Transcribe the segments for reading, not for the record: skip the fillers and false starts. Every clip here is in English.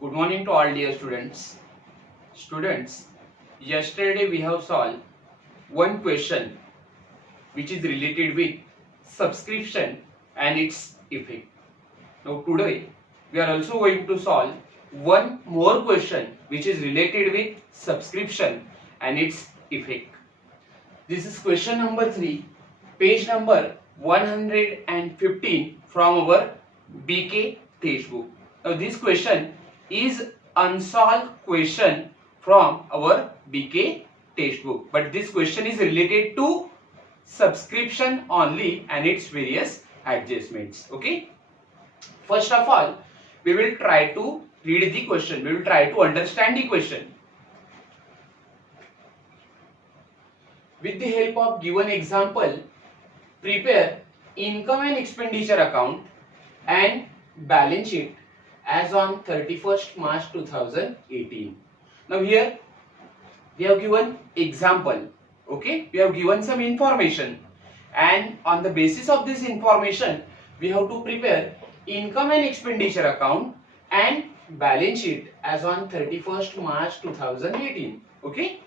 Good morning to all dear students. Students, yesterday we have solved one question which is related with subscription and its effect. Now today we are also going to solve one more question which is related with subscription and its effect. This is question number 3, page number 115 from our BK textbook. Now this question is unsolved question from our BK textbook, but this question is related to subscription only and its various adjustments. Okay, first of all we will try to read the question, we will try to understand the question. With the help of given example, prepare income and expenditure account and balance sheet as on 31st March 2018. Now here we have given example. Okay, we have given some information, and on the basis of this information we have to prepare income and expenditure account and balance sheet as on 31st March 2018. Okay.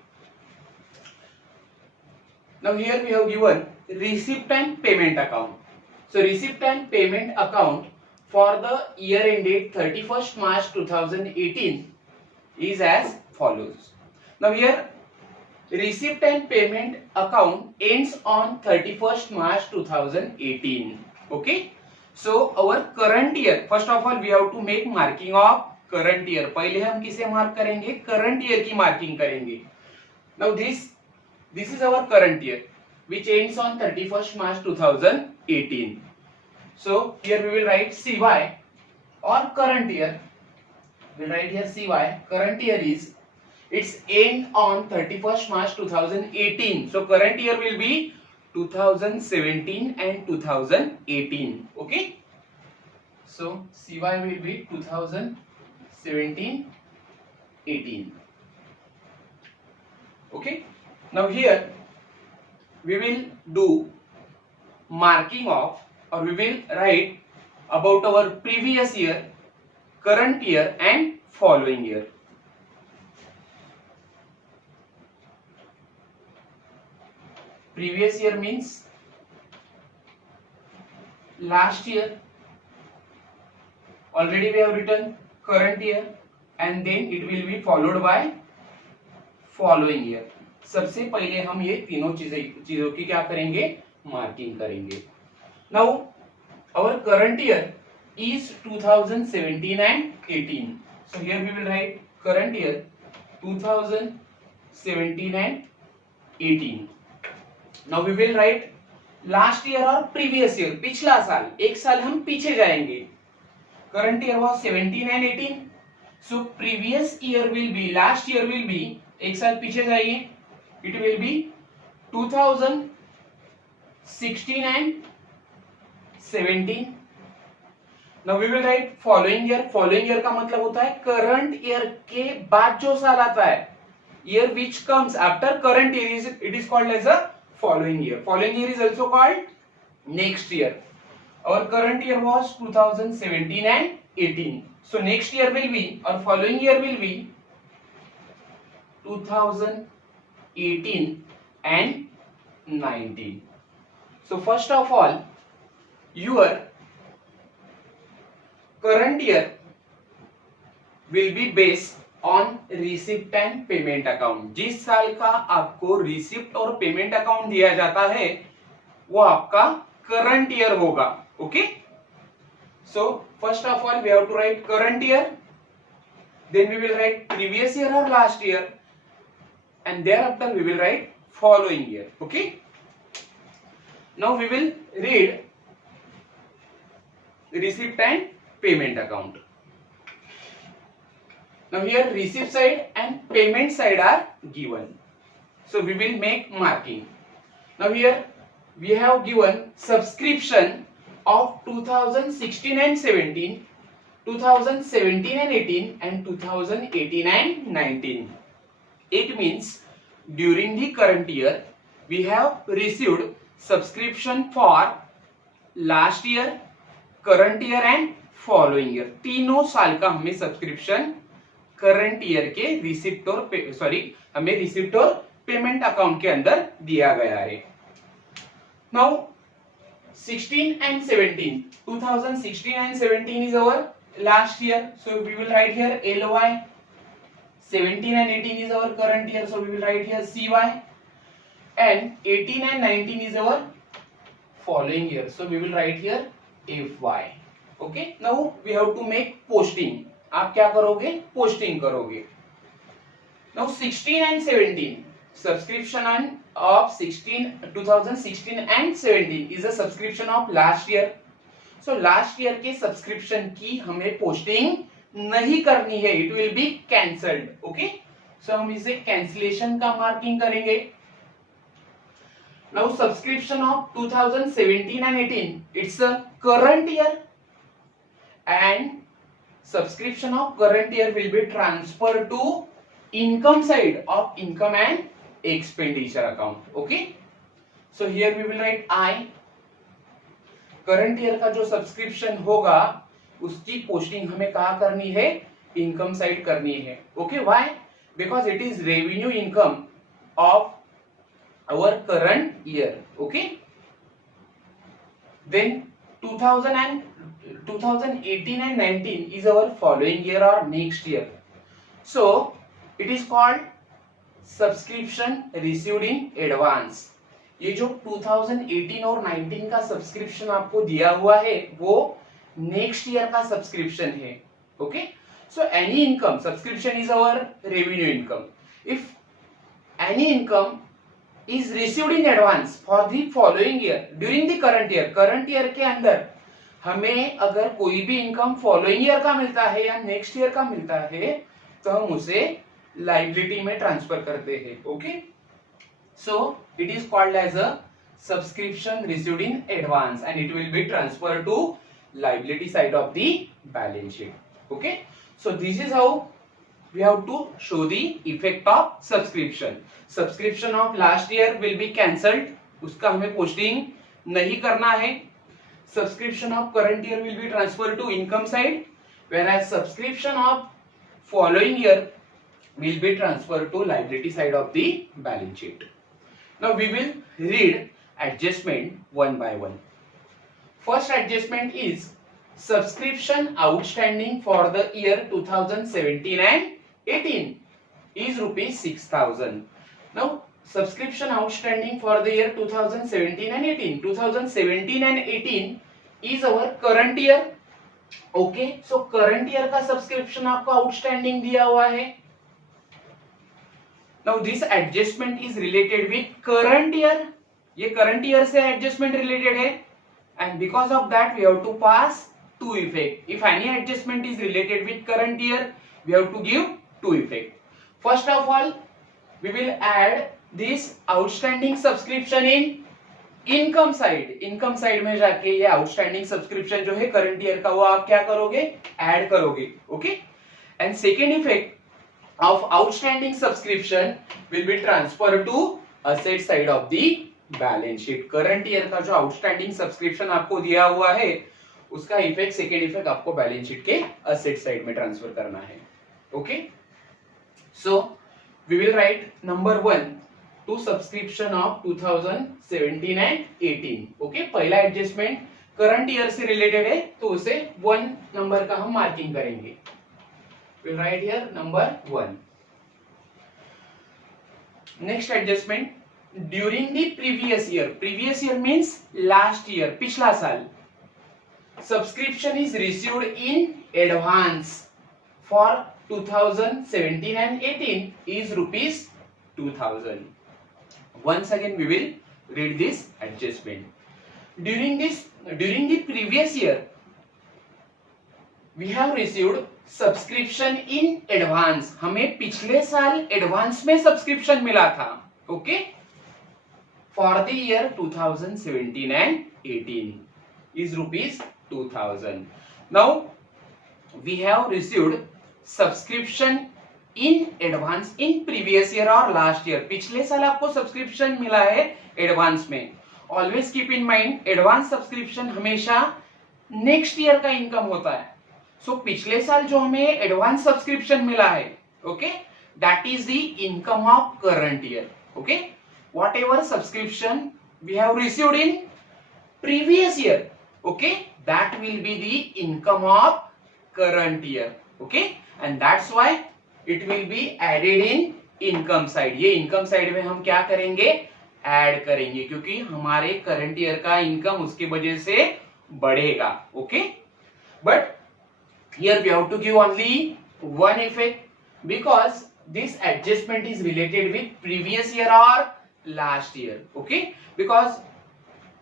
Now here we have given receipt and payment account. So receipt and payment account for the year ended 31st March 2018 is as follows. Now here receipt and payment account ends on 31st March 2018. Okay. So our current year, first of all we have to make marking of current year. पहले हम किसे mark करेंगे? current year की marking करेंगे. Now this is our current year which ends on 31st March 2018. So here we will write CY or current year. We will write here CY. Current year is its end on 31st March 2018. So current year will be 2017 and 2018. Okay. So CY will be 2017, 18. Okay. Now here we will do marking of, or we will write about our previous year, current year and following year. Previous year means last year. Already we have written current year, and then it will be followed by following year. सबसे पहले हम ये तीनों चीजों की क्या करेंगे? Marking करेंगे. Now our current year is 2017 and 18. So here we will write current year 2017 and 18. Now we will write last year or previous year, पिछला साल, एक साल हम पीछे जाएंगे. Current year was 17 and 18. So previous year will be, last year will be, एक साल पीछे जाइए, it will be 2016 and 17. Now we will write following year. Following year का मतलब होता है current year के बाद जो साल आता है. Year which comes after current year is, it is called as a following year. Following year is also called next year. Our current year was 2017 and 18. So next year will be, or following year will be 2018 and 19. So first of all, your current year will be based on receipt and payment account. जिस साल का आपको receipt और payment account दिया जाता है वो आपका करंट ईयर होगा. Okay. So first of all we have to write current year, then we will write previous year or last year, and thereafter we will write following year. Okay. Now we will read receipt and payment account. Now here receipt side and payment side are given. So we will make marking. Now here we have given subscription of 2016 and 17, 2017 and 18, and 2018 and 19. It means during the current year we have received subscription for last year, current year and following year, तीनों साल का हमें subscription current year के receipt और हमें receipt और payment account के अंदर दिया गया है। Now 16 and 17, 2016 and 17 is our last year, so we will write here LY. 17 and 18 is our current year, so we will write here CY, and 18 and 19 is our following year, so we will write here FY. Okay, now we have to make posting. आप क्या करोगे? Posting करोगे। Now 16 and 17, subscription of 2016 and 17 is a subscription of last year. So last year के subscription की हमें posting नहीं करनी है, it will be cancelled. Okay, so हम इसे cancellation का marking करेंगे। Now subscription of 2017 and 18, it's a current year, and subscription of current year will be transferred to income side of income and expenditure account. Okay, so here we will write I. current year का जो subscription होगा उसकी posting हमें कहाँ करनी है? Income side करनी है। Okay, why? Because it is revenue income of our current year. Okay, then 2018 and 19 is our following year or next year, so it is called subscription received in advance. ये जो 2018 और 19 का subscription आपको दिया हुआ है वो नेक्स्ट ईयर का सब्सक्रिप्शन है। Okay, so any income, subscription is our revenue income, if any income is received in advance for the following year during the current year, current year के अंदर हमें अगर कोई भी इनकम फॉलोइंग ईयर का मिलता है या नेक्स्ट ईयर का मिलता है तो हम उसे लायबिलिटी में ट्रांसफर करते हैं। Okay, so it is called as a subscription received in advance and it will be transfer to liability side of the balance sheet. Okay, so this is how we have to show the effect of subscription. Subscription of last year will be cancelled, उसका हमें posting नहीं करना है। Subscription of current year will be transferred to income side, whereas subscription of following year will be transferred to liability side of the balance sheet. Now we will read adjustment one by one. First adjustment is subscription outstanding for the year 2017 and 18 is rupees 6,000. Now subscription outstanding for the year 2017 and 18, 2017 and 18 is our current year. Okay, so current year का subscription आपको outstanding दिया हुआ है। Now this adjustment is related with current year, ये current year से adjustment related है, and because of that we have to pass two effect. If any adjustment is related with current year, we have to give two effect. First of all, we will add this outstanding subscription in income side. Income side में जाके ये outstanding subscription जो है current year का वो आप क्या करोगे? Add करोगे. Okay? And second effect of outstanding subscription will be transferred to asset side of the balance sheet. Current year का जो outstanding subscription आपको दिया हुआ है उसका इफेक्ट, सेकेंड इफेक्ट आपको बैलेंस शीट के असेट साइड में ट्रांसफर करना है। Okay, so we will write number 1 to subscription of 2017 and 18। Okay, पहला एडजस्टमेंट करंट ईयर से रिलेटेड है तो उसे 1 नंबर का हम मार्किंग करेंगे। Will write here number 1। Next adjustment, during the previous year means last year, पिछला साल, subscription is received in advance for 2017 and 18 is rupees 2,000. Once again we will read this adjustment. During the previous year we have received subscription in advance, हमें पिछले साल advance में subscription मिला था। Okay, for the year 2017 and 18 is rupees 2,000. Now we have received subscription in advance in previous year or last year. पिछले साल आपको subscription मिला है एडवांस में। Always keep in mind, advance subscription हमेशा नेक्स्ट ईयर का इनकम होता है। सो पिछले साल जो हमें एडवांस सब्सक्रिप्शन मिला है, okay, that is the income of current year. Okay, whatever subscription we have received in previous year, okay, that will be the income of current year. Okay, and that's why it will be added in income side. ये income side में हम क्या करेंगे, add करेंगे, क्योंकि हमारे current year का income उसकी वजह से बढ़ेगा. Okay, but here we have to give only one effect because this adjustment is related with previous year or last year. Okay, because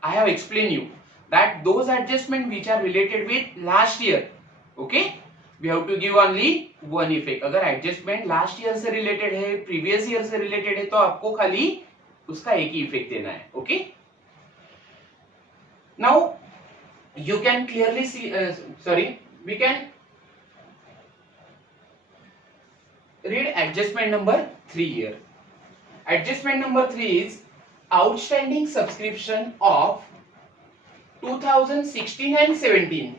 I have explained you that those adjustment which are related with last year, okay, we have to give only one effect. अगर adjustment last year से related है, previous year से related है, तो आपको खाली उसका एक ही effect देना है. Okay, now you can clearly see, we can read adjustment number 3 here. Adjustment number 3 is outstanding subscription of 2016 and 17.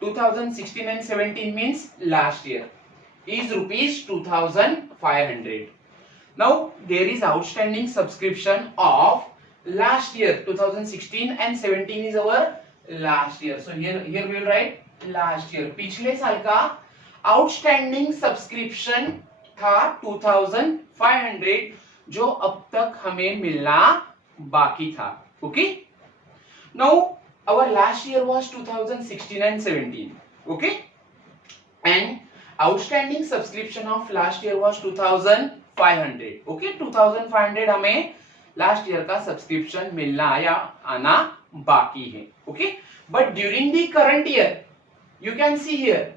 2016 and 17 means last year is rupees 2500. Now there is outstanding subscription of last year. 2016 and 17 is our last year. So here we will write last year. पिछले साल का outstanding subscription था 2500 जो अब तक हमें मिलना बाकी था. Okay, now our last year was 2016 and 17. Okay, and outstanding subscription of last year was 2500. Okay, 2500 हमें last year का subscription मिलना या आना बाकी है. Okay, but during the current year you can see here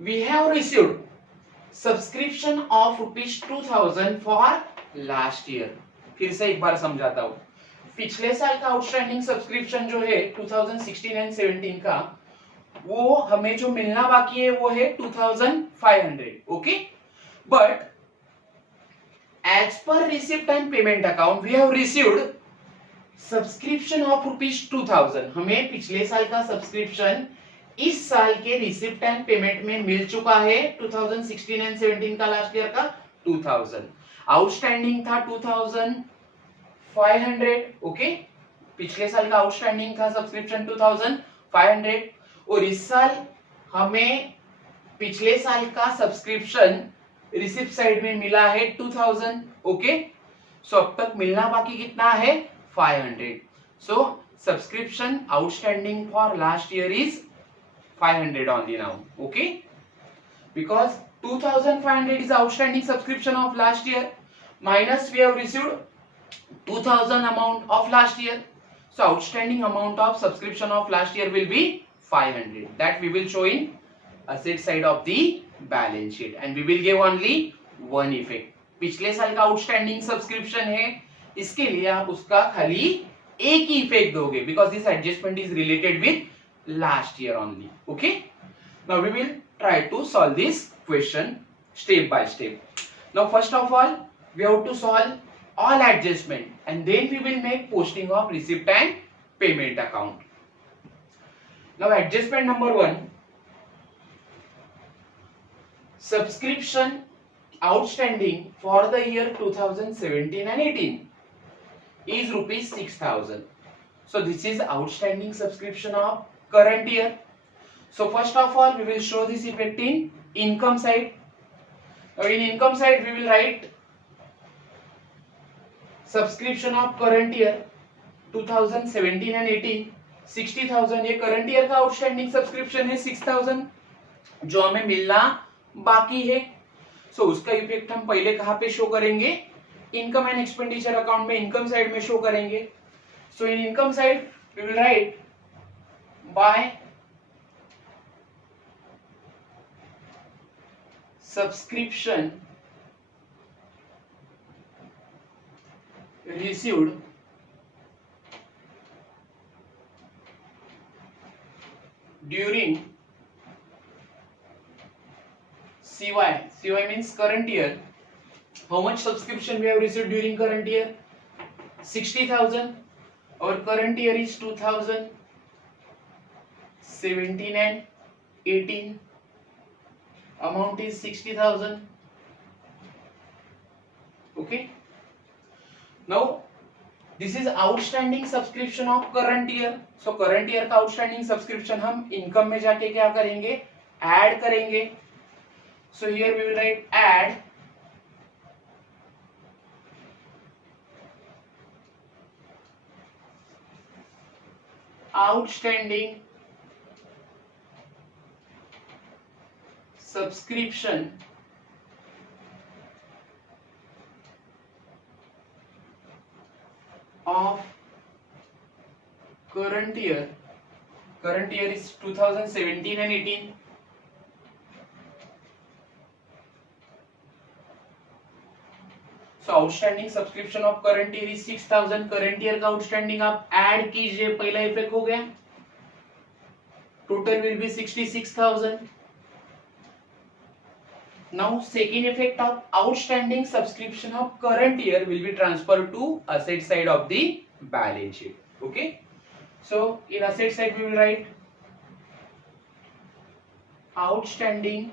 we have received subscription of rupees 2000 for last year. फिर से एक बार समझाता हूं. पिछले साल का आउटस्टैंडिंग सब्सक्रिप्शन जो है 2016 एंड 17 का, वो हमें जो मिलना बाकी है वो है 2500. Okay, but as per receipt and payment account we have received subscription of rupees 2000. हमें पिछले साल का सब्सक्रिप्शन इस साल के रिसिप्ट एंड पेमेंट में मिल चुका है. 2016 एंड 17 का लास्ट ईयर का 2000. आउटस्टैंडिंग था 2500. ओके, पिछले साल का आउटस्टैंडिंग था सब्सक्रिप्शन 2500 और इस साल हमें पिछले साल का सब्सक्रिप्शन रिसिप्ट साइड में मिला है 2000. ओके, सो अब तक मिलना बाकी कितना है 500. So subscription outstanding for last year is 500 only now. Okay, because 2500 is outstanding subscription of last year minus we have received 2000 amount of last year, so outstanding amount of subscription of last year will be 500. That we will show in asset side of the balance sheet and we will give only one effect. पिछले साल का outstanding subscription है, इसके लिए आप उसका खाली एक ही इफेक्ट दोगे because this adjustment is related with last year only. Okay, now we will try to solve this question step by step. Now first of all we have to solve all adjustment and then we will make posting of receipt and payment account. Now adjustment number 1, subscription outstanding for the year 2017 and 18 is rupees 6000. So this is outstanding subscription of current year. So first of all we will show this effect in income side. Now in income side we will write subscription of current year 2017 and 18 60,000. ये current year का outstanding subscription है 6000 जो हमें मिलना बाकी है. सो उसका effect हम पहले कहां पे शो करेंगे, इनकम एंड एक्सपेंडिचर अकाउंट में इनकम साइड में शो करेंगे. So in income side we will write by subscription received during CY. CY means current year. How much subscription we have received during current year? 60,000. Our current year is 2017 and 18. amount is 60,000. Okay. Now this is outstanding subscription of current year. So current year का outstanding subscription हम income में जाके क्या करेंगे, add करेंगे. So here we will write add outstanding subscription of current year. Current year is 2017 and 18. So outstanding subscription of current year is 6,000. Current year का outstanding आप add कीजिए, पहला इफेक्ट हो गया. Total will be 66,000. Now second effect of outstanding subscription of current year will be transferred to asset side of the balance sheet. Okay. So in asset side we will write outstanding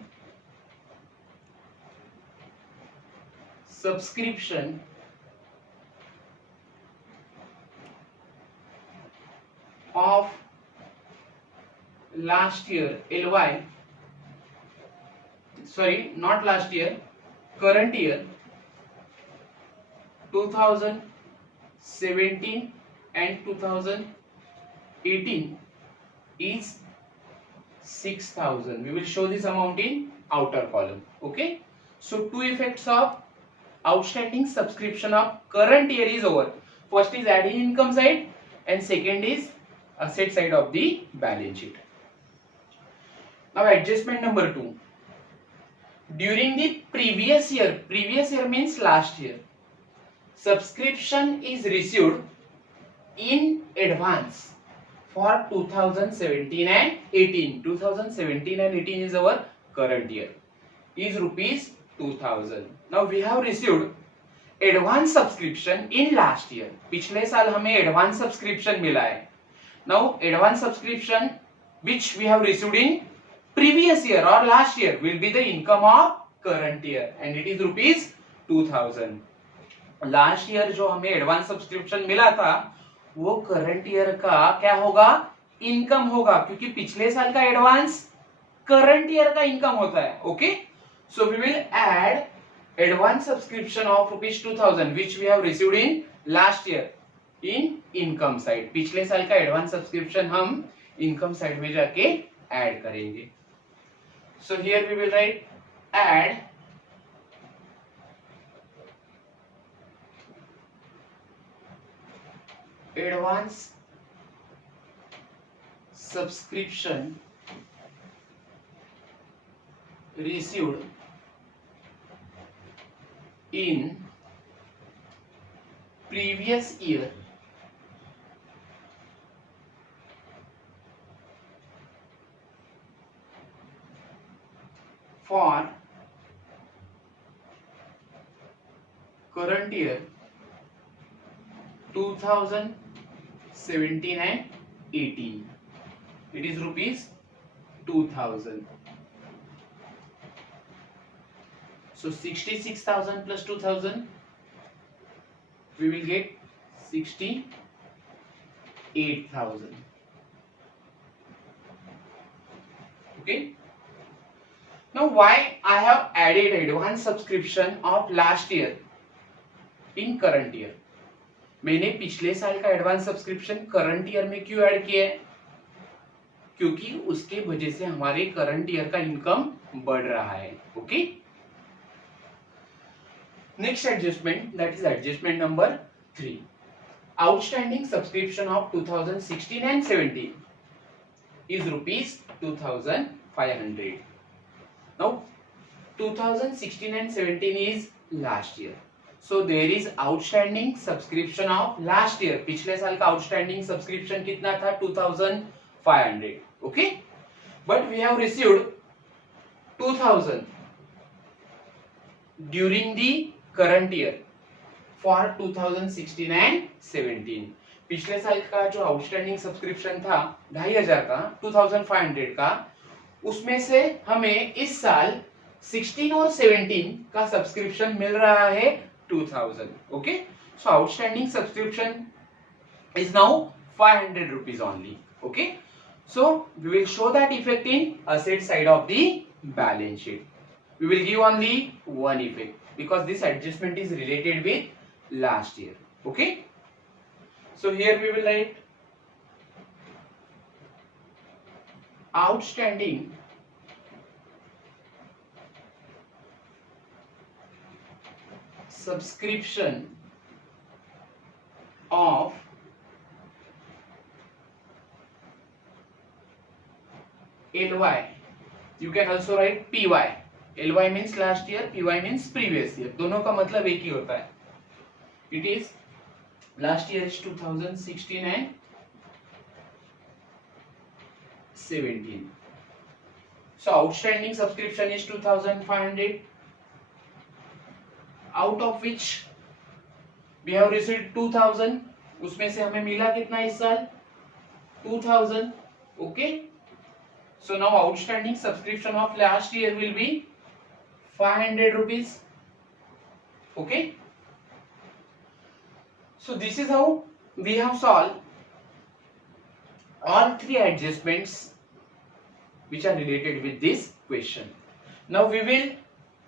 subscription of last year LY, sorry, not last year, current year 2017 and 2018 is 6,000. We will show this amount in outer column. Okay. So two effects of outstanding subscription of current year is over. First is adding income side and second is asset side of the balance sheet. Now adjustment number 2. During the previous year means last year, subscription is received in advance for 2017 and 18. 2017 and 18 is our current year, is rupees 2,000. Now we have received advance subscription in last year. पिछले साल हमें advance subscription मिला है. Now advance subscription which we have received in previous year or last year will be the income of current year and it is rupees 2,000. Last year जो हमें advance subscription मिला था वो current year का क्या होगा, income होगा, क्योंकि पिछले साल का advance current year का income होता है. Okay. So we will add advance subscription of rupees 2,000 which we have received in last year in income side. पिछले साल का advance subscription हम income side में जाके add करेंगे. So here we will write add advance subscription received in previous year for current year 2017 and 18. It is rupees 2,000. So 66,000 plus 2,000, we will get 68,000. Okay. Now why I have added advance subscription of last year in current year? मैंने पिछले साल का advance subscription current year में क्यों add किया है? क्योंकि उसके वजह से हमारे करंट ईयर का इनकम बढ़ रहा है. Okay. Next adjustment, that is adjustment number 3. Outstanding subscription of 2016 and 17 is rupees 2,500. Now 2016 and 17 is last year. So there is outstanding subscription of last year. पिछले साल का outstanding subscription कितना था? 2,500. Okay. But we have received 2,000 during the current year for 2016 and 17. पिछले साल का जो outstanding subscription था 2,500 का, 2,500 का, उसमें से हमें इस साल 16 और 17 का सब्सक्रिप्शन मिल रहा है 2000. Okay, so outstanding subscription is now 500 rupees only. Okay, so we will show that effect in asset side of the balance sheet. We will give only one effect because this adjustment is related with last year. Okay, so here we will write outstanding subscription of LY. You can also write PY. LY means last year, PY means previous year. दोनों का मतलब एक ही होता है. It is last year is 2016 and 17. So outstanding subscription is 2500, out of which we have received 2000. उसमें से हमें मिला कितना इस साल? 2000. Okay. So now outstanding subscription of last year will be 500 rupees. Okay. So this is how we have solved all three adjustments which are related with this question. Now we will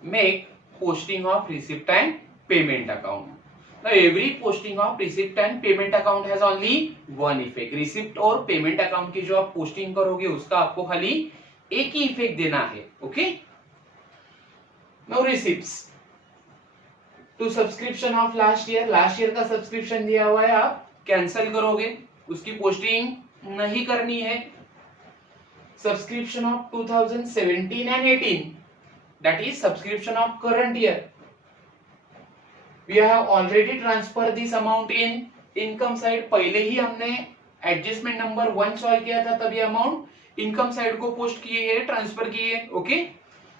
make posting of receipt and payment account. Now every posting of receipt and payment account has only one effect. Receipt और payment account की जो आप posting करोगे उसका आपको खाली एक ही effect देना है. Okay? Now receipts to subscription of last year. Last year का subscription दिया हुआ है, आप cancel करोगे, उसकी posting नहीं करनी है. Subscription of 2017 and 18, that is subscription of current year. We have already transferred this amount in income side. पहले ही हमने adjustment number 1 सॉल्व किया था, तब ये amount income side को post किए है, transfer किए है. Okay,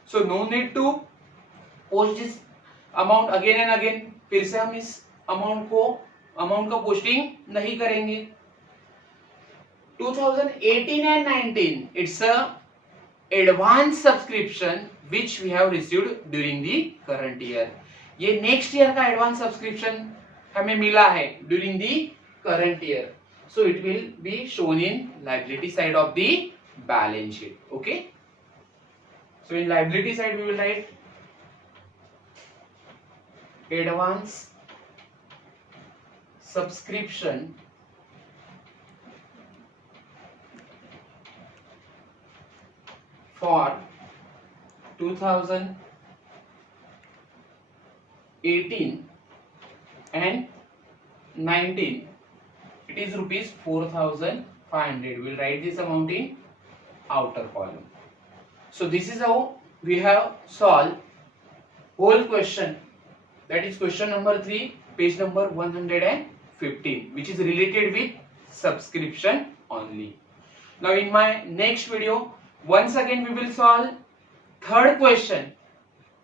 so no need to post this amount again and again. फिर से हम इस amount का posting नहीं करेंगे. 2018 and 19, it's a advance subscription which we have received during the current year. ये नेक्स्ट ईयर का एडवांस सब्सक्रिप्शन हमें मिला है during the current year, so it will be shown in liability side of the balance sheet. Okay, so in liability side we will write advance subscription for 2018 and 19, it is rupees 4500. We'll write this amount in outer column. So this is how we have solved whole question, that is question number 3, page number 115, which is related with subscription only. Now in my next video, once again we will solve third question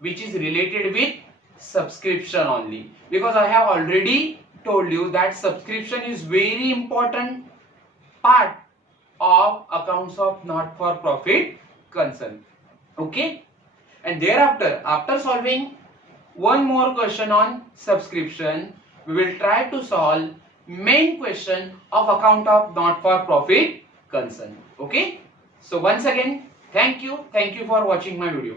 which is related with subscription only, because I have already told you that subscription is very important part of accounts of not for profit concern. Okay, and thereafter, after solving one more question on subscription, we will try to solve main question of account of not for profit concern. Okay, so once again thank you for watching my video.